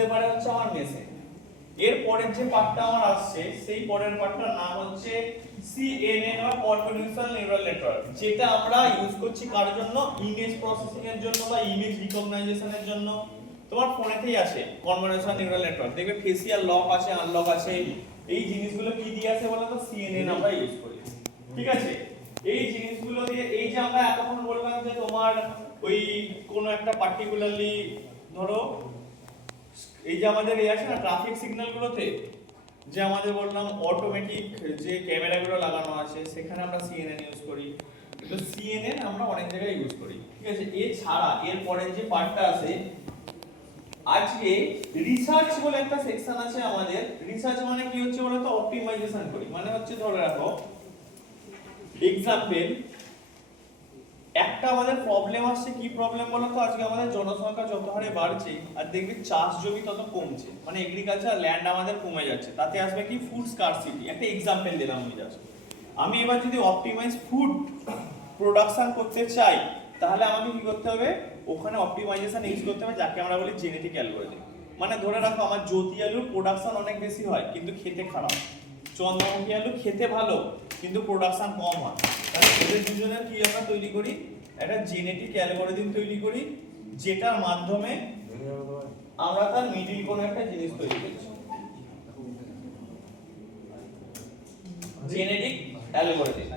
বুঝতে পারে হচ্ছে আমার মেসেন। এর পরের যে পার্টটা আমার আসছে সেই পরের পার্টটার নাম হচ্ছে CNN বা কনভলিউশনাল নিউরাল নেটওয়ার্ক, যেটা আমরা ইউজ করছি কার জন্য? ইমেজ প্রসেসিং এর জন্য বা ইমেজ রিকগনাইজেশনের জন্য। তোমার ফোনেতেই আছে কনভলিউশনাল নিউরাল নেটওয়ার্ক, দেখবে ফেসিয়াল লক আছে, আনলক আছে, এই জিনিসগুলো কি দিয়ে আছে বলো তো? CNN আমরা ইউজ করি। ঠিক আছে, এই জিনিসগুলো দিয়ে এই যে আমরা এতক্ষণ বললাম যে তোমার ওই কোন একটা পার্টিকুলারলি ধরো এই যে আমাদের এই আছে না ট্রাফিক সিগন্যালগুলোতে যে আমাদের বললাম অটোমেটিক যে ক্যামেরাগুলো লাগানো আছে সেখানে আমরা CNN ইউজ করি, তো CNN আমরা অনেক জায়গায় ইউজ করি। ঠিক আছে, এছাড়া এর পরের যে পার্টটা আছে আজকে রিসার্চ বলে একটা সেকশন আছে আমাদের। রিসার্চ মানে কি হচ্ছে বলো তো? অপটিমাইজেশন করি, মানে হচ্ছে ধরে রাখো এক্সাম্পল একটা আমাদের প্রবলেম আসছে, কি প্রবলেম বলো তো? আজকে আমাদের জনসংখ্যা যত হারে বাড়ছে আর দেখবি চাষ জমি তত কমছে, মানে এগ্রিকালচার ল্যান্ড আমাদের কমে যাচ্ছে, তাতে আসবে কি? Food scarcity. একটা এক্সাম্পল দিলাম আমি জাস্ট। আমি এবার যদি অপটিমাইজ ফুড প্রোডাকশন করতে চাই তাহলে আমাকে কি করতে হবে? ওখানে অপটিমাইজেশন ইউজ করতে হবে, যাকে আমরা বলি জেনেটিক অ্যালগরিদম। মানে ধরে রাখো আমার জ্যোতি আলুর প্রোডাকশন অনেক বেশি হয় কিন্তু খেতে খারাপ, চন্দ্রমুখী আলু খেতে ভালো কিন্তু প্রোডাকশন কম হয়, তাহলে এদের দুজনের কি আমরা তৈরি করি? একটা জেনেটিক অ্যালগরিদম তৈরি করি, যেটার মাধ্যমে আমরা তার মিডিল কোন একটা জিনিস তৈরি করছি, জেনেটিক অ্যালগরিদম।